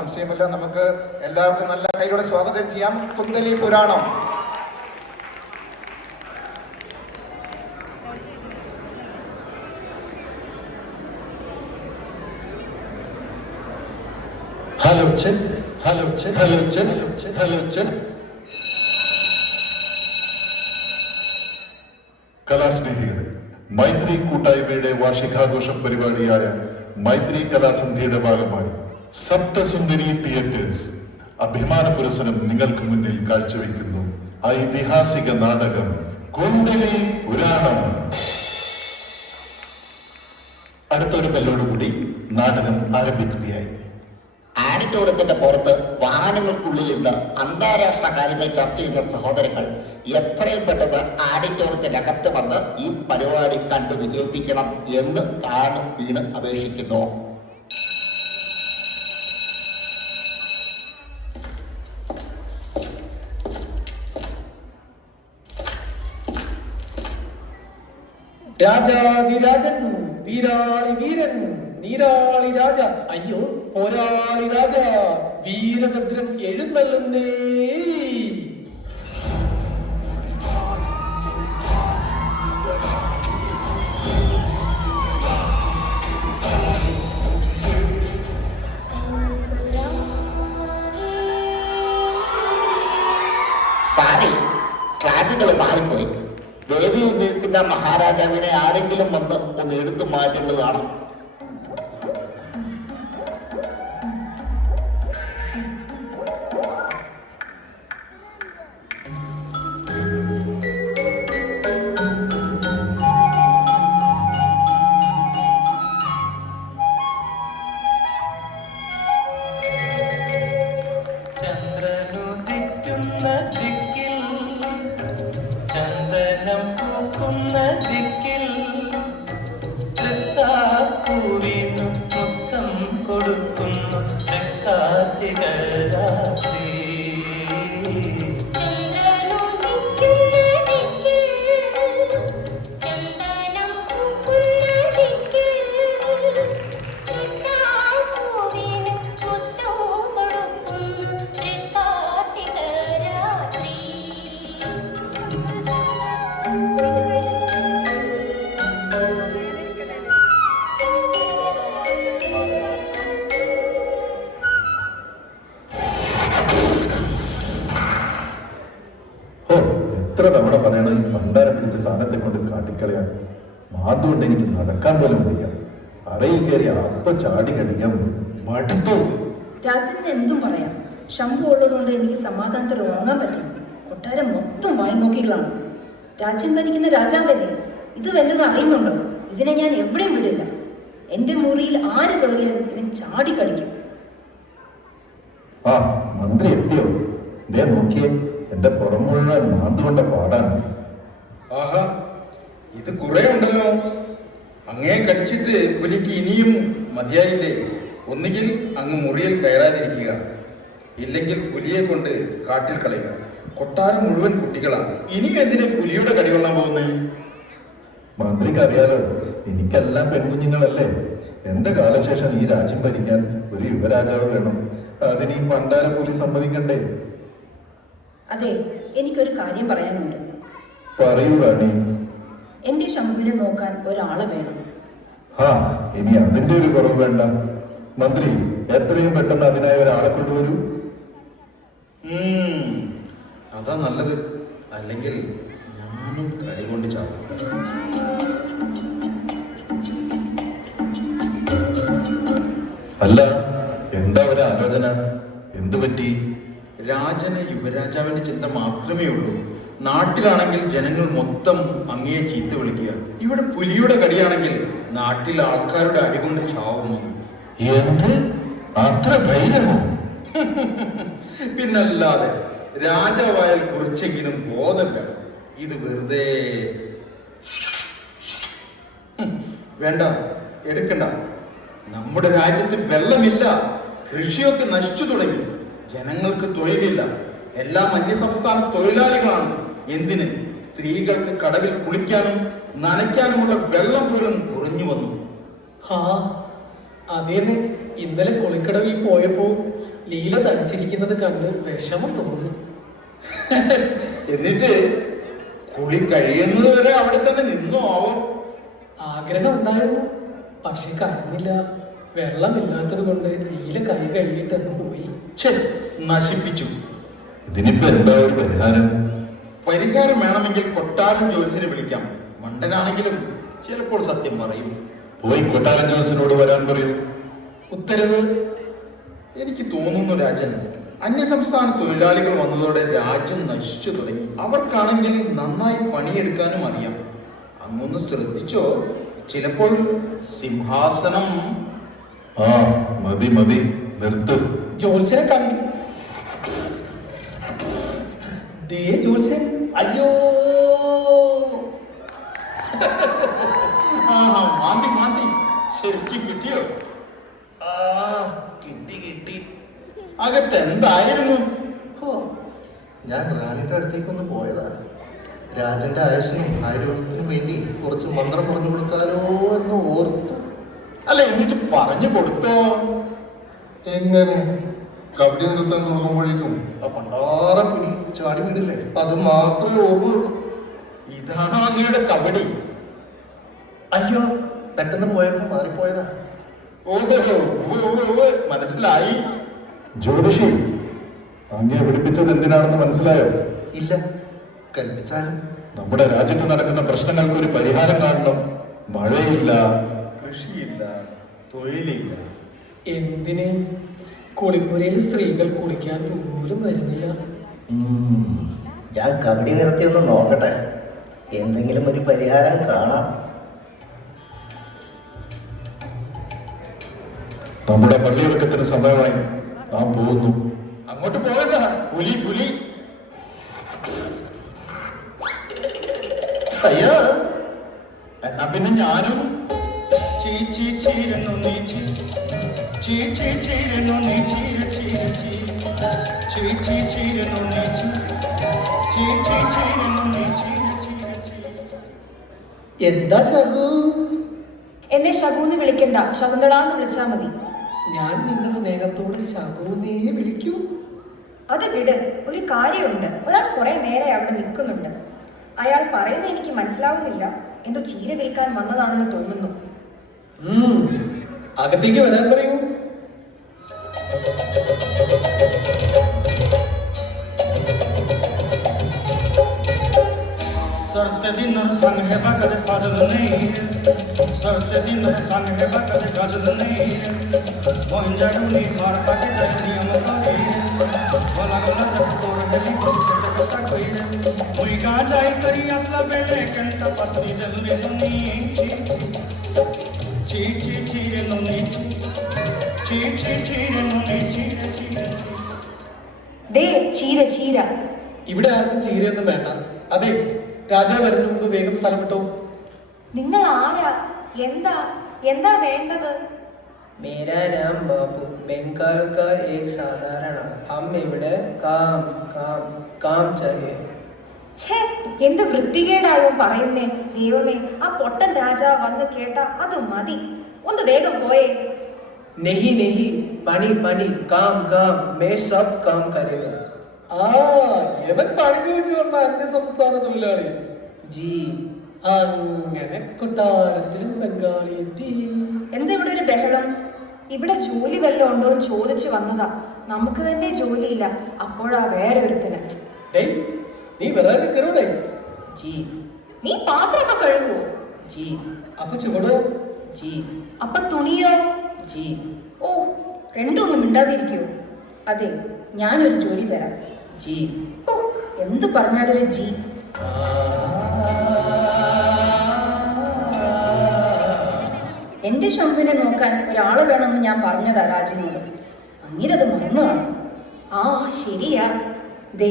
സംശയമില്ല. നമുക്ക് എല്ലാവർക്കും നല്ല കൈയോടെ സ്വാഗതം ചെയ്യാം. കുന്തലി പുരാണം. Hello check, hello check, hello check, hello check. കലാസ്നേഹികളെ, മൈത്രി കൂട്ടായ്മയുടെ വാർഷികാഘോഷ പരിപാടിയായ മൈത്രി കലാസന്ധ്യയുടെ ഭാഗമായി സപ്തസുന്ദരി തിയേറ്റേഴ്സ് അഭിമാന പുരസ്സരം നിങ്ങൾക്ക് മുന്നിൽ കാഴ്ചവെക്കുന്നു. ഐതിഹാസിക നാടകം കുന്തലി പുരാണം. അടുത്തൊരു ബെല്ലോടുകൂടി നാടകം ആരംഭിക്കുകയായി. ആഡിറ്റോറിയത്തിന്റെ പുറത്ത് വാഹനങ്ങൾക്കുള്ളിലുള്ള അന്താരാഷ്ട്ര കാര്യങ്ങൾ ചർച്ച ചെയ്യുന്ന സഹോദരങ്ങൾ എത്രയും പെട്ടെന്ന് ആഡിറ്റോറിയത്തിന്റെ അകത്ത് വന്ന് ഈ പരിപാടി കണ്ടു വിജയിപ്പിക്കണം എന്ന് താഴെ വീണ് അപേക്ഷിക്കുന്നു. രാജാതിരാജൻ, വീരാളി വീരൻ, നീരാളി രാജ, അയ്യോ പോരാളി രാജ, വീരഭദ്രൻ എഴുന്നള്ളുന്നേ. സാരി ട്രാക്കുകൾ മാറിപ്പോയി. വേദിയിൽ നിൽക്കുന്ന മഹാരാജാവിനെ ആരെങ്കിലും വന്ന് ഒന്ന് എടുത്തു മാറ്റേണ്ടതാണ്. എത്ര തവണ പറയണം ഈ ഭണ്ഡാരം പിടിച്ച സാധനത്തെ കൊണ്ട് കാട്ടിക്കളയാൻ. മാതുകൊണ്ട് എനിക്ക് നടക്കാൻ പോലും വയ്യ. അറയിൽ കയറി അപ്പ ചാടി കഴിക്കാൻ മടുത്തു. രാജന് എന്തും പറയാം. ശംഭു ഉള്ളതുകൊണ്ട് എനിക്ക് സമാധാനത്തോടെ ഉറങ്ങാൻ പറ്റില്ല. കൊട്ടാരം മൊത്തം വായി നോക്കികളാണ്. രാജ്യം ഭരിക്കുന്ന രാജാവല്ലേ, ഇത് വല്ലതും അറിയുന്നുണ്ടോ? ഇവനെ ഞാൻ എവിടെയും വിടില്ല. എന്റെ മുറിയിൽ ആര് കയറിയാലും ഇവൻ ചാടി കളിക്കും. ആ മന്ത്രി എത്തിയോ? ദേ നോക്കിയേ, എന്റെ പുറം മുഴുവൻ മാന്തുകൊണ്ട പാടാണ്. ആഹാ, ഇത് കുറെ ഉണ്ടല്ലോ. അങ്ങേ കടിച്ചിട്ട് പുലിക്ക് ഇനിയും മതിയായില്ലേ? ഒന്നുകിൽ അങ്ങ് മുറിയിൽ കയറാതിരിക്കുക, ഇല്ലെങ്കിൽ പുലിയെ കൊണ്ട് കാട്ടിൽ കളയുക. കൊട്ടാരം മുഴുവൻ കുട്ടികളാണ്. ഇനിയും എന്തിനെ പുലിയുടെ കടി കൊള്ളാൻ പോകുന്നത്? മന്ത്രിക്ക് അറിയാലോ, എനിക്കെല്ലാം പെൺകുഞ്ഞുങ്ങളല്ലേ. എന്റെ കാലശേഷം ഈ രാജ്യം ഭരിക്കാൻ ഒരു യുവരാജാവ് വേണം. അതിന് ഈ പണ്ടാര പുലി സമ്മതിക്കണ്ടേ? അതെ, എനിക്കൊരു കാര്യം പറയാനുണ്ട്. പറയൂ റാണി. എന്റെ ശംഭുവിനെ നോക്കാൻ ഒരാളെ വേണം. ആ, ഇനി അതിന്റെ ഒരു കുറവ് വേണ്ട. മന്ത്രി എത്രയും പെട്ടെന്ന് അതിനായി ഒരാളെ കൊണ്ടുവരൂ. അതാ നല്ലത്. അല്ലെങ്കിൽ ഞാനും കൈകൊണ്ട് ചാവും. അല്ല, എന്താ ഒരു ആലോചന? എന്തു പറ്റി? രാജന് യുവരാജാവിന്റെ ചിന്ത മാത്രമേ ഉള്ളൂ. നാട്ടിലാണെങ്കിൽ ജനങ്ങൾ മൊത്തം അങ്ങയെ ചീത്ത വിളിക്കുക. ഇവിടെ പുലിയുടെ കടിയാണെങ്കിൽ നാട്ടിൽ ആൾക്കാരുടെ അടികൊണ്ട് ചാവുമോ? എന്ത് അത്ര ധൈര്യമോ? പിന്നല്ലാതെ, രാജാവായാൽ കുറച്ചെങ്കിലും ബോധം വേണം. ഇത് വെറുതെ വേണ്ട, എടുക്കണ്ട. നമ്മുടെ രാജ്യത്ത് വെള്ളമില്ല, കൃഷിയൊക്കെ നശിച്ചു തുടങ്ങി, ജനങ്ങൾക്ക് തൊഴിലില്ല, എല്ലാം അന്യസംസ്ഥാന തൊഴിലാളികളാണ്. എന്തിന്? സ്ത്രീകൾക്ക് കടവിൽ കുളിക്കാനും നനയ്ക്കാനുമുള്ള വെള്ളം പോലും കുറഞ്ഞു വന്നു. അതേന്നെ, ഇന്നലെ കുളിക്കടവിൽ പോയപ്പോ ലീല തനിച്ചിരിക്കുന്നത് കണ്ട് വിഷമം തോന്നി. എന്നിട്ട് കുളി കഴിയുന്നത് വരെ അവിടെ തന്നെ നിന്നോ ആവോ? ആഗ്രഹം ഉണ്ടായിരുന്നു, പക്ഷെ കഴിഞ്ഞില്ല. വെള്ളമില്ലാത്തത് കൊണ്ട് ലീല കൈ കഴുകിയിട്ട് അങ്ങ് പോയി. ഛെ, നശിപ്പിച്ചു. ഇതിനിപ്പോ എന്താ ഒരു പരിഹാരം? പരിഹാരം വേണമെങ്കിൽ കൊട്ടാരം ജോത്സ്യനെ വിളിക്കാം. മണ്ടനാണെങ്കിലും ചിലപ്പോൾ സത്യം പറയും. പോയി കൊട്ടാരം ജോത്സ്യനോട് വരാൻ പറയൂ. ഉത്തരവ്. എനിക്ക് തോന്നുന്നു രാജൻ, അന്യസംസ്ഥാന തൊഴിലാളികൾ വന്നതോടെ രാജ്യം നശിച്ചു തുടങ്ങി. അവർക്കാണെങ്കിൽ നന്നായി പണിയെടുക്കാനും അറിയാം. അങ്ങൊന്ന് ശ്രദ്ധിച്ചോ, ചിലപ്പോൾ സിംഹാസനം. ആ മതി മതി, നിർത്ത്. ജോത്സ്യനെ കണ്ടു. ദേ ജോത്സ്യൻ. അയ്യോ, മാന്തി മാന്തി ശരിക്കും കിട്ടിയോ? ആ, കിട്ടി കിട്ടി. അകത്ത് എന്തായിരുന്നു? ഞാൻ റാണിയുടെ അടുത്തേക്കൊന്ന് പോയതാ. രാജന്റെ ആയുസിനും ആരോഗ്യത്തിനും വേണ്ടി കുറച്ച് മന്ത്രം പറഞ്ഞു കൊടുക്കാലോ എന്ന് ഓർത്തു. അല്ല, എന്നിട്ട് പറഞ്ഞു കൊടുത്തോ? എങ്ങനെ? കബഡി നിർത്താൻ തുടങ്ങുമ്പോഴേക്കും ആ പണ്ടാറപ്പുരി ചാടി വീണില്ലേ, അത് മാത്രമേ ഓർമ്മയുള്ളൂ. ഇതാണോ അങ്ങയുടെ കബഡി? അയ്യോ, പെട്ടെന്ന് പോയപ്പോ മാറിപ്പോയതാ. ഓഹോ, മനസ്സിലായി. ജ്യോതിഷി, അങ്ങയെ വിളിപ്പിച്ചത് എന്തിനാണെന്ന് മനസ്സിലായോ? ഇല്ല, കൽപ്പിച്ചാലും. നമ്മുടെ രാജ്യത്ത് നടക്കുന്ന പ്രശ്നങ്ങൾക്ക് ഒരു പരിഹാരം കാണണം. മഴയില്ല, കൃഷിയില്ല, തൊഴിലില്ല. എന്തിന്? കുളിപ്പുരയിൽ സ്ത്രീകൾ കുളിക്കാൻ പോലും വരുന്നില്ല. ഞാൻ കബഡി നിർത്തിയൊന്ന് നോക്കട്ടെ, എന്തെങ്കിലും ഒരു പരിഹാരം കാണാം. നമ്മുടെ പള്ളിയിറക്കത്തിന് സമയമായി, നാം പോകുന്നു. അങ്ങോട്ട് പോകണ്ട, പുലി പുലി. അയ്യോ, എന്നാ പിന്നെ ഞാനും. എന്താ ശകു? എന്നെ ശകുന്ന് വിളിക്കണ്ട, ശകുന്തളാന്ന് വിളിച്ചാ മതി. ഞാൻ നിന്റെ സ്നേഹത്തോടെ ശകുനെ വിളിക്കൂ. അത് വിട്, ഒരു കാര്യമുണ്ട്. ഒരാൾ കുറെ നേരെ അവിടെ നിൽക്കുന്നുണ്ട്. അയാൾ പറയുന്നത് എനിക്ക് മനസ്സിലാവുന്നില്ല. എന്തോ ചീര വിൽക്കാൻ വന്നതാണെന്ന് തോന്നുന്നു. അകത്തേക്ക് വരാൻ പറയൂ. सरते दिन संग है बकज फजल नहीं, सरते दिन संग है बकज गजल नहीं, मोइन जाडूनी द्वार पाके जाडूनी अमकारी, बोला बोला जब तोर हेली बकट कटा कोई रे, मुई गा जाई करी असला बेले कंट पसरी दिल रे नुनी, ची ची ची रे नुनी, ची ची ची रे नुनी, ची रे ची रे ची. ദേ ചീര ചീര. ഇവിടെ ആർക്കും ചീരയൊന്നും വേണ്ട. അതെ, രാജാവ് വരുന്ന മുമ്പ് വേഗം സ്ഥലം വിട്ടോ. നിങ്ങൾ ആരാ? എന്താ എന്താ വേണ്ടത്? मेरा नाम बाबू, बंगाल का एक साधारण। हम ഇവിടെ काम काम काम चाहिए। ഛേ, എന്ത് വൃത്തികേടാവും പറയുന്നേ. ദൈവമേ, ആ പൊട്ടൻ രാജാവ് വന്ന് കേട്ടാ അത് മതി. ഒന്ന് വേഗം പോയേ. नहीं नहीं, पानी पानी, काम काम, मैं सब काम करेगा। ആ, എവൻ പണി ചോദിച്ചു വന്ന അന്യ സംസ്ഥാന തൊഴിലാളി. जी അങ്ങനെ കൊട്ടാരത്തിലും ബംഗാളി എത്തി. എന്താ ഇവിടെ ഒരു ബഹളം? ഇവിടെ ജോലി വല്ലതും ഉണ്ടോ എന്ന് ചോദിച്ചു വന്നതാ. നമുക്ക് തന്നെ ജോലിയില്ല, അപ്പോഴാ വേറെ ഒരുത്തിന്. ഡേയ്, നീ വിറക് കയറൂടെ? जी നീ പാത്രമൊക്കെ കഴുകുവോ? जी അപ്പൊ ചുവടോ? जी അപ്പൊ തുണിയോ? जी ഓ, രണ്ടും ഒന്നും മിണ്ടാതിരിക്കുവോ? അതെ, ഞാനൊരു ജോലി തരാം. जी ഓ, എന്ത് പറഞ്ഞാലും ഒരു ജി. എന്റെ ശംഭുവിനെ നോക്കാൻ ഒരാള് വേണമെന്ന് ഞാൻ പറഞ്ഞതാ രാജനോട്. അങ്ങേരത് മറന്നു കാണും. ആ ശരിയാ. ദേ,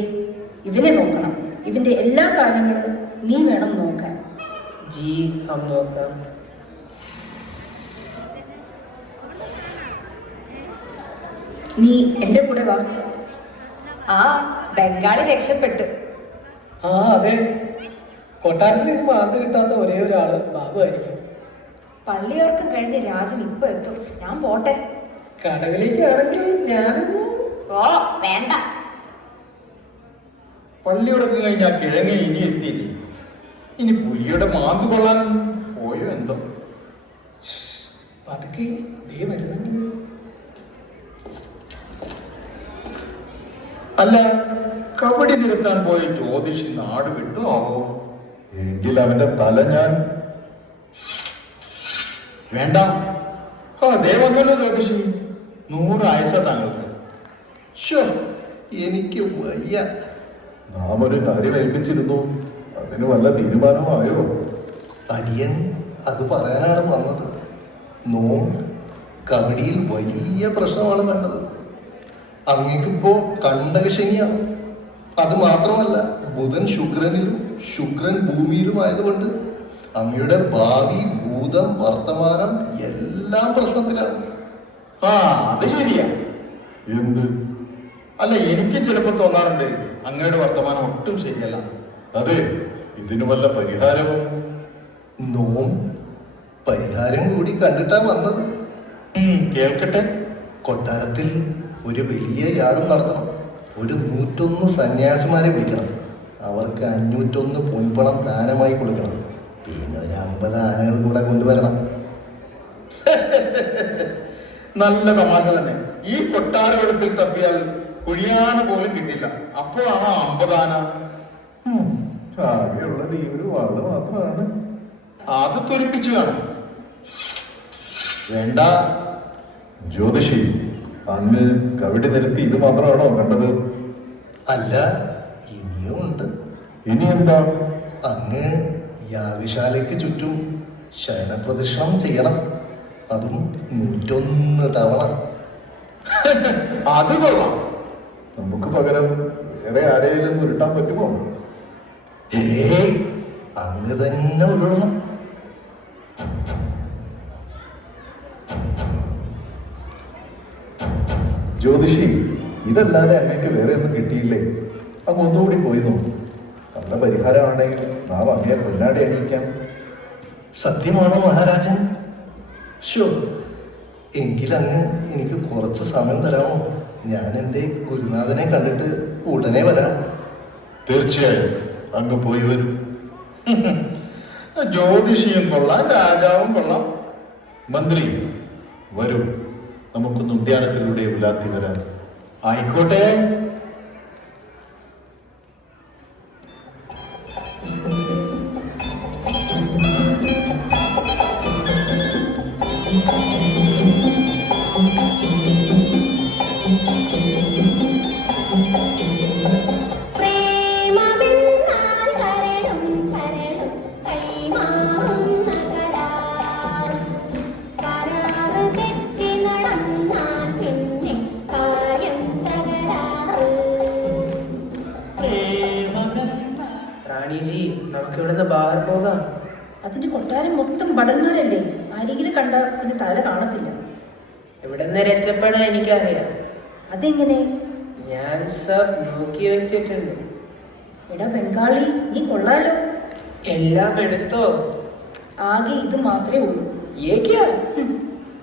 ഇവനെ നോക്കണം. ഇവന്റെ എല്ലാ കാര്യങ്ങളും നീ വേണം നോക്കാൻ. जी हम നോക്കാം. നീ എന്റെ കൂടെ വാ. ആ ബംഗാളി രക്ഷപ്പെട്ടു. ആ അതെ, കൊട്ടാരത്തിൽ ഇനി മാന്ത് കിട്ടാത്ത ഒരേ ഒരാള് ബാബു ആയിരിക്കും. പള്ളിയോർക്കം കഴിഞ്ഞ് രാജൻ ഇപ്പൊ എത്തും. ഞാൻ പോട്ടെ. കടവിലേക്കാണെങ്കിൽ ഞാനും ഓ വേണ്ട. പള്ളിയോടൊക്കെ കഴിഞ്ഞാൽ കിഴങ്ങ് ഇനി എത്തിയില്ലേ? ഇനി പുലിയുടെ മാന്ത് കൊള്ളാൻ പോയോ എന്തോ? പതുക്കെ ദേ വരുന്നുണ്ട്. അല്ല, കബഡി നിരത്താൻ പോയ ജ്യോതിഷി നാട് വിട്ടു ആവോ? എങ്കിൽ അവന്റെ തല ഞാൻ വേണ്ട. ദേ വന്നല്ലോ ജ്യോതിഷി. 100 ആയുസ താങ്കൾക്ക്. ഷോ, എനിക്ക് വയ്യ. നാം ഒരു കാര്യം ഏൽപ്പിച്ചിരുന്നു, അതിന് വല്ല തീരുമാനമായോ? അടിയൻ അത് പറയാനാണ് വന്നത്. നോം കബഡിയിൽ വലിയ പ്രശ്നമാണ് കണ്ടത്. അങ്ങേക്കിപ്പോ കണ്ടകശനിയാണ്. അത് മാത്രമല്ല, ബുധൻ ശുക്രനിലും ശുക്രൻ ഭൂമിയിലുമായതുകൊണ്ട് അങ്ങയുടെ ഭാവി, ഭൂതം, വർത്തമാനം എല്ലാം പ്രശ്നത്തിലാണ്. അത് ശരിയാ. എന്ത്? അല്ല, എനിക്കും ചിലപ്പോൾ തോന്നാറുണ്ട് അങ്ങയുടെ വർത്തമാനം ഒട്ടും ശരിയല്ല. അതെ, ഇതിന് വല്ല പരിഹാരവും? നോം പരിഹാരം കൂടി കണ്ടിട്ടാ വന്നത്. കേൾക്കട്ടെ. കൊട്ടാരത്തിൽ ഒരു വലിയ യാഗം നടത്തണം. ഒരു 101 സന്യാസിമാരെ വിളിക്കണം. അവർക്ക് 501 പൊൻപണം ദാനമായി കൊടുക്കണം. പിന്നെ ഒരു 50 ആനകൾ കൂടെ കൊണ്ടുവരണം. നല്ല തമാശ തന്നെ. ഈ കൊട്ടാര വെളുപ്പിൽ തപ്പിയാൽ കുഴിയാന പോലും കിട്ടില്ല. അപ്പോഴാണ് 50 ആന. ആകെയുള്ളത് ഈ ഒരു വാള് മാത്രമാണ്. അത് തുരിപ്പിച്ചു കാണും. വേണ്ട. ജ്യോതിഷി, അന്ന് കവിടി നിരത്തി ഇത് മാത്രമാണോ കണ്ടത്? അല്ല, ഇനിയും ഉണ്ട്. ഇനി എന്താ? അങ്ങ് യാഗശാലയ്ക്ക് ചുറ്റും ശയനപ്രദക്ഷിണം ചെയ്യണം. അതും 101 തവണ. അത് കൊള്ളാം. നമുക്ക് പകരം വേറെ ആരെയും ഉരുട്ടാൻ പറ്റുമോ? ഏയ്, അങ്ങ് തന്നെ ഉരുളണം. ജ്യോതിഷി, ഇതല്ലാതെ അങ്ങക്ക് വേറെ ഒന്നും കിട്ടിയില്ലേ? അങ്ങ് ഒന്നുകൂടി പോയി നോക്കും. നല്ല പരിഹാരമാണെങ്കിൽ നാം അങ്ങയെ പൊന്നാടി അണിയിക്കാം. സത്യമാണോ മഹാരാജൻ? ഷോ, എങ്കിലങ്ങ് എനിക്ക് കുറച്ച് സമയം തരാമോ? ഞാൻ എൻ്റെ ഗുരുനാഥനെ കണ്ടിട്ട് ഉടനെ വരാം. തീർച്ചയായും അങ്ങ് പോയി വരും. ജ്യോതിഷിയും കൊള്ളാം, രാജാവും കൊള്ളാം. മന്ത്രി വരൂ, നമുക്കൊന്ന് ഉദ്യാനത്തിലൂടെ ഉലാത്തി വരാം. ആയിക്കോട്ടെ. റാണിജി, നമുക്ക് ഇവിടുന്ന് ബാഹർ പോകാം. അതിന്റെ കൊട്ടാരം മൊത്തം ഭടന്മാരല്ലേ? ആരെങ്കിലും കണ്ട പിന്നെ തല കാണത്തില്ല. ഇവിടുന്ന് രക്ഷപ്പെടാൻ എനിക്കറിയാം. അതെങ്ങനെ? ഞാൻ സബ് നോക്കി വെച്ചിട്ടുണ്ട്. എടാ ബംഗാളി, നീ കൊള്ളാലോ. എല്ലാം എടുത്തോ? ആകെ ഇത് മാത്രമേ ഉള്ളൂ. ഏക്കാ?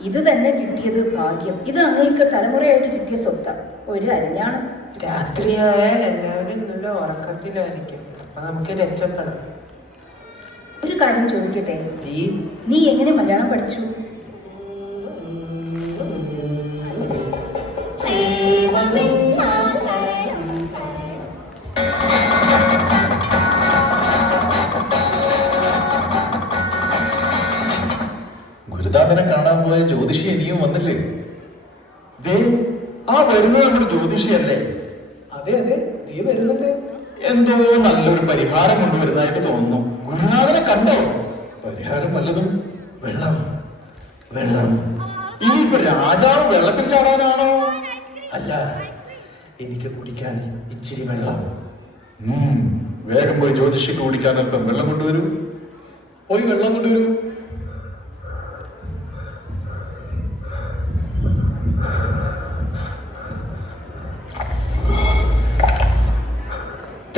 ഇത് തന്നെ കിട്ടിയത് ഭാഗ്യം. ഇത് അങ്ങേക്ക് തലമുറയായിട്ട് കിട്ടിയ സ്വത്ത. ഒരു അരിഞ്ഞാണ്. രാത്രിയായാൽ എല്ലാവരും നല്ല ഉറക്കത്തിലായിരിക്കും. അപ്പൊ നമുക്ക് രക്ഷപ്പെടാം. ഒരു കാര്യം ചോദിക്കട്ടെ, ഈ നീ എങ്ങനെ മലയാളം പഠിച്ചു? ഗുരുനാഥനെ കാണാൻ പോയ ജ്യോതിഷി ഇനിയും വന്നില്ലേ? ദേ, ആ വരുന്നത് നമ്മുടെ ജ്യോതിഷിയല്ലേ? അതെ അതെ, ദേ വരുന്നുണ്ട്. എന്തോ നല്ലൊരു പരിഹാരം കൊണ്ടുവരുന്നതായിട്ട് തോന്നുന്നു. ഗുരുനാഥനെ കണ്ടോ? പരിഹാരം വല്ലതും? വെള്ളം, വെള്ളം. ഇനിയിപ്പോ രാജാവ് വെള്ളത്തിൽ ചാടാനാണോ? അല്ല, എനിക്ക് കുടിക്കാൻ ഇച്ചിരി വെള്ളം. വേഗം പോയി ജ്യോതിഷിക്ക് കുടിക്കാൻ അല്പം വെള്ളം കൊണ്ടുവരൂ. പോയി വെള്ളം കൊണ്ടുവരൂ.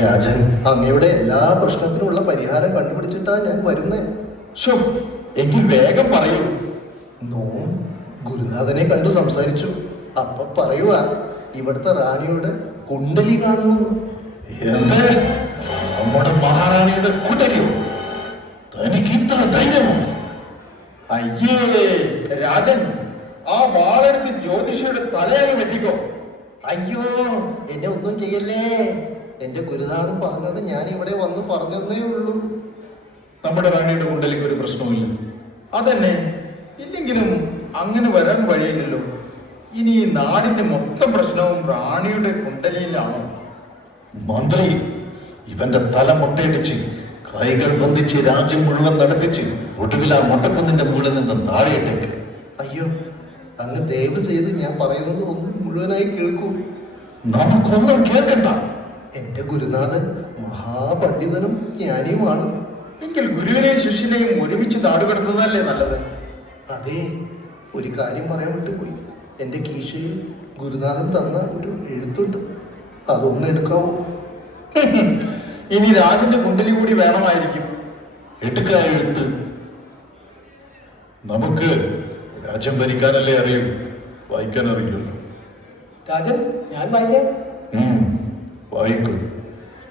രാജൻ, അങ്ങയുടെ എല്ലാ പ്രശ്നത്തിനുള്ള പരിഹാരം കണ്ടുപിടിച്ചിട്ടാ ഞാൻ വരുന്നേ. ശോ, എങ്കിൽ വേഗം പറയൂ. നോം ഗുരുനാഥനെ കണ്ടു സംസാരിച്ചു. അപ്പൊ പറയുക, ഇവിടുത്തെ റാണിയുടെ കുണ്ടലി കാണുന്നു. എന്ത്? നമ്മുടെ മഹാറാണിയുടെ കുണ്ടലിയോ? തനിക്ക് ഇത്ര ധൈര്യമോ? അയ്യേ രാജൻ, ആ വാളെടുത്ത് ജ്യോതിഷിയുടെ തലയായി വെട്ടിക്കോ. അയ്യോ, എന്നെ ഒന്നും ചെയ്യല്ലേ. എന്റെ ഗുരുനാഥൻ പറഞ്ഞത് ഞാൻ ഇവിടെ വന്ന് പറഞ്ഞതേ ഉള്ളൂ. നമ്മുടെ റാണിയുടെ കുണ്ടലിക്ക് ഒരു പ്രശ്നവുമില്ല. അതന്നെ, ഇല്ലെങ്കിലും അങ്ങനെ വരാൻ വഴിയില്ലല്ലോ. ഇനി ഈ നാടിന്റെ മൊത്തം പ്രശ്നവും റാണിയുടെ കുണ്ടലിയിലാണോ? മന്ത്രി, ഇവന്റെ തല മുട്ടയടിച്ച് കൈകൾ ബന്ധിച്ച് രാജ്യം മുഴുവൻ നടത്തിച്ച് ഒടുവിൽ ആ മുട്ടക്കുന്നിന്റെ മുകളിൽ നിന്ന് താഴെയിട്ടേക്ക്. അയ്യോ, അങ്ങ് ദയവ് ചെയ്ത് ഞാൻ പറയുന്നത് ഒന്ന് മുഴുവനായി കേൾക്കൂ. നമുക്കൊന്നും കേൾക്കണ്ട. എന്റെ ഗുരുനാഥൻ മഹാപണ്ഡിതനും ജ്ഞാനിയുമാണ്. എങ്കിൽ ഗുരുവിനെയും ശിഷ്യനെയും ഒരുമിച്ച് നാടുകടത്തുന്നതല്ലേ നല്ലത്? അതെ, ഒരു കാര്യം പറയാൻ വിട്ടുപോയി. എന്റെ കീശയിൽ ഗുരുനാഥൻ തന്ന ഒരു എഴുത്തുണ്ട്, അതൊന്ന് എടുക്കാവോ? ഇനി രാജന്റെ കുണ്ടലി കൂടി വേണമായിരിക്കും. എടുക്ക എഴുത്ത്. നമുക്ക് രാജ്യം ഭരിക്കാനല്ലേ അറിയൂ, വായിക്കാൻ അറിയില്ലല്ലോ. രാജൻ, ഞാൻ വായിക്കാം. വായിക്കൂ.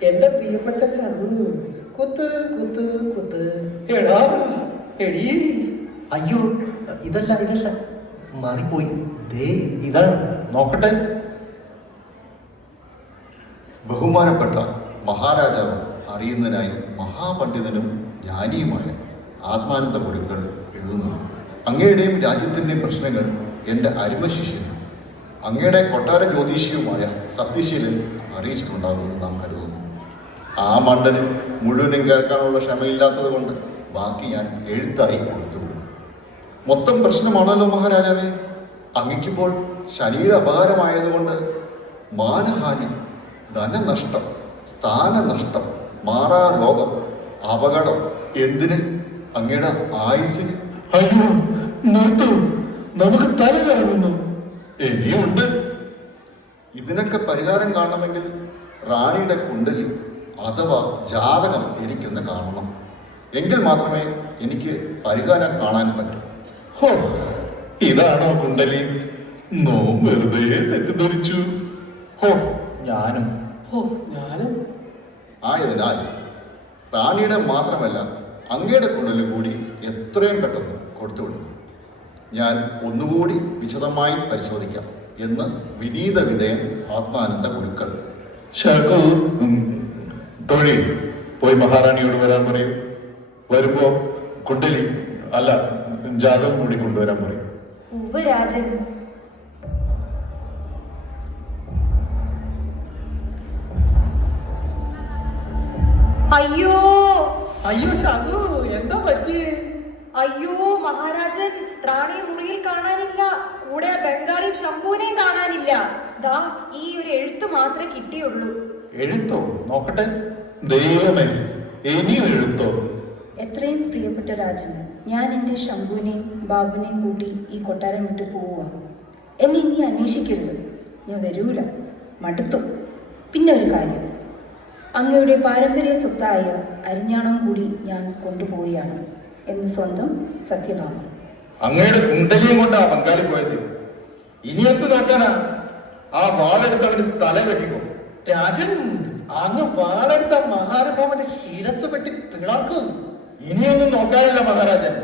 എന്റെ പ്രിയപ്പെട്ട ചങ്ങു, കുത്ത് കുത്ത് കുത്ത്. എടാ എടീ. അയ്യോ, ഇതല്ല മാറിപ്പോയി. ദേ ഇതാണ്, നോക്കട്ടെ. ബഹുമാനപ്പെട്ട മഹാരാജാവ് അറിയുന്നതിനായി മഹാപണ്ഡിതനും ജ്ഞാനിയുമായ ആത്മാനന്ദ ഗുരുക്കൾ എഴുതുന്നു. അങ്ങയുടെയും രാജ്യത്തിൻ്റെയും പ്രശ്നങ്ങൾ എൻ്റെ അരുമ ശിഷ്യൻ അങ്ങയുടെ കൊട്ടാര ജ്യോതിഷിയുമായ സത്യശീലൻ അറിയിച്ചിട്ടുണ്ടാകുമെന്ന് നാം കരുതുന്നു. ആ മണ്ടന് മുഴുവനും കേൾക്കാനുള്ള ക്ഷമയില്ലാത്തത് കൊണ്ട് ബാക്കി ഞാൻ എഴുത്തായി കൊടുത്തുവിടുന്നു. മൊത്തം പ്രശ്നമാണല്ലോ മഹാരാജാവേ. അങ്ങയ്ക്കിപ്പോൾ ശനിയുടെ അപകാരമായതുകൊണ്ട് മാനഹാനി, ധനനഷ്ടം, സ്ഥാനനഷ്ടം, മാറാ രോഗം, അപകടം, എന്തിന് അങ്ങയുടെ ആയുസിന്. അയ്യോ, നിർത്തൂ, നമുക്ക് തല കറങ്ങുന്നു. ഇനിയുണ്ട്. ഇതിനൊക്കെ പരിഹാരം കാണണമെങ്കിൽ റാണിയുടെ കുണ്ടലി അഥവാ ജാതകം എനിക്കൊന്ന് കാണണം. എങ്കിൽ മാത്രമേ എനിക്ക് പരിഹാരം കാണാൻ പറ്റൂ. ഹോ, ഇതാണോ കുണ്ടലി? വെറുതെ തെറ്റിദ്ധരിച്ചു. ഹോ, ഞാനും. ആയതിനാൽ റാണിയുടെ മാത്രമല്ല അങ്ങയുടെ കുണ്ടലി കൂടി എത്രയും പെട്ടെന്ന് കൊടുത്തുവിടുന്നു. ഞാൻ ഒന്നുകൂടി വിശദമായി പരിശോധിക്കാം എന്ന് വിനീത വിധേയൻ ആത്മാനന്ദ ഗുരുക്കൾ. ശകു, തൊഴിൽ പോയി മഹാറാണിയോട് വരാൻ പറയൂ. വരുമ്പോ കുണ്ടലി അല്ല, ജാതകം കൂടി കൊണ്ടുവരാൻ പറയൂ. രാജൻ. അയ്യോ അയ്യോ ശകു, എന്താ പറ്റിയേ? അയ്യോ മഹാരാജൻ, റാണിയെ മുറിയിൽ കാണാനില്ല. കൂടെ ബംഗാളിയും ശംഭുവിനെയും കാണാനില്ല. ദാ ഈ ഒരു എഴുത്ത് മാത്രമേ കിട്ടിയുള്ളൂ. എഴുത്തോ? നോക്കട്ടെ. ദൈവമേ, ഇനിയും എഴുത്തോ? എത്രയും പ്രിയപ്പെട്ട രാജന്, ഞാൻ എൻ്റെ ശംഭുവിനെയും ബാബുവിനെയും കൂട്ടി ഈ കൊട്ടാരം വിട്ട് പോവുക. എന്നെ ഇനി അന്വേഷിക്കരുത്, ഞാൻ വരൂല, മടുത്തു. പിന്നെ ഒരു കാര്യം, അങ്ങയുടെ പാരമ്പര്യ സ്വത്തായ അരിഞ്ഞാണം കൂടി ഞാൻ കൊണ്ടുപോവുകയാണ് എന്ന് സ്വന്തം സത്യഭാമ. അങ്ങയുടെ കുണ്ടലിയും കൊണ്ടാ ബംഗാളി പോയത്. ഇനി എന്ത് നോക്കാനാ? ആ വാളെടുത്ത് അവന് തല വെട്ടിക്കോ. രാജൻ, അങ്ങ് വാളെടുത്ത മഹാനുഭാവന്റെ ശിരസ് വെട്ടി പിളർക്കും. ഇനിയൊന്നും നോക്കാനില്ല മഹാരാജൻ,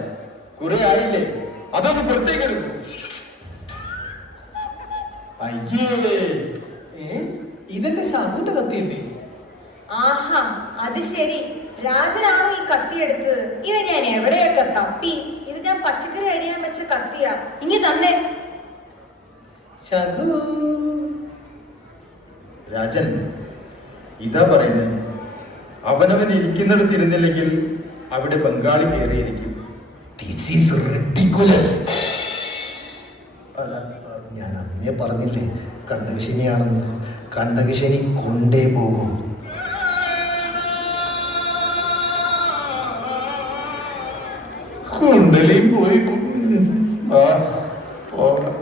കുറെ ആയില്ലേ, അതൊന്ന് പുറത്തേക്കെടുക്കും. അയ്യേ, ഇതെന്റെ ശകുന്റെ കത്തിയല്ലേ? ആഹാ, അത് ശരി. രാജനാണോ ഈ കത്തിയെടുത്തത്? ഇത് ഞാൻ എവിടെയൊക്കെ തപ്പി. ഇത് ഞാൻ പച്ചക്കറി അരിയാൻ വെച്ച കത്തിയാ. ഇനി തന്നെ. ശകു. രാജൻ, ഇതാ പറയുന്നത്. അവനവൻ ഇരിക്കുന്നിടത്തിരുന്നില്ലെങ്കിൽ അവിടെ ബംഗാളി കയറിയിരിക്കും. This is ridiculous. അല്ല, ഞാൻ അന്നേ പറഞ്ഞില്ലേ കണ്ടകശനിയാണെന്ന്. കണ്ടകശനി കൊണ്ടേ പോകൂ. കുണ്ടലിയും പോയി. പോകാം.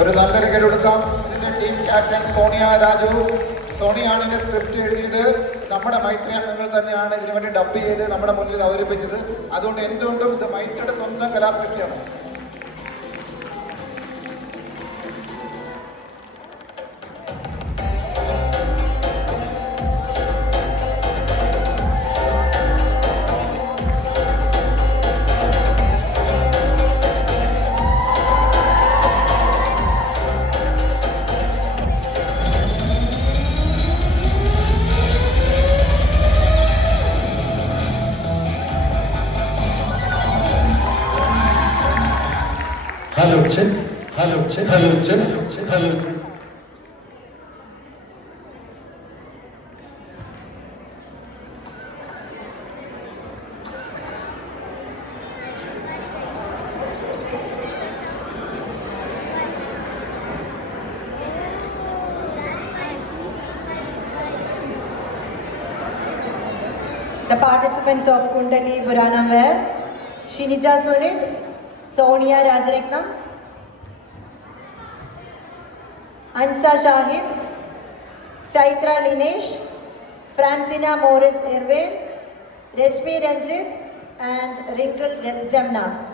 ഒരു നല്ലൊരു കെടുക്കാം. ഇതിന്റെ ടീം ക്യാപ്റ്റൻ സോണിയ രാജു, സോണിയാണ് ഇതിന്റെ സ്ക്രിപ്റ്റ് എഴുതിയത്. നമ്മുടെ മൈത്രി അംഗങ്ങൾ തന്നെയാണ് ഇതിനു വേണ്ടി ഡബ് ചെയ്ത് നമ്മുടെ മുന്നിൽ അവതരിപ്പിച്ചത്. അതുകൊണ്ട് എന്തുകൊണ്ടും ഇത് മൈത്രിയുടെ സ്വന്തം കലാസൃഷ്ടിയാണ്. Hello, check. Hello, check. Hello, check. Hello, check. The participants of Kundali Buranam were Shinija Sunit, Sonia Rajaratnam, Ansa Shahid, Chaitra Linesh, Francina Morris Irwin, Reshmi Ranjit and Wrinkle Jamnath.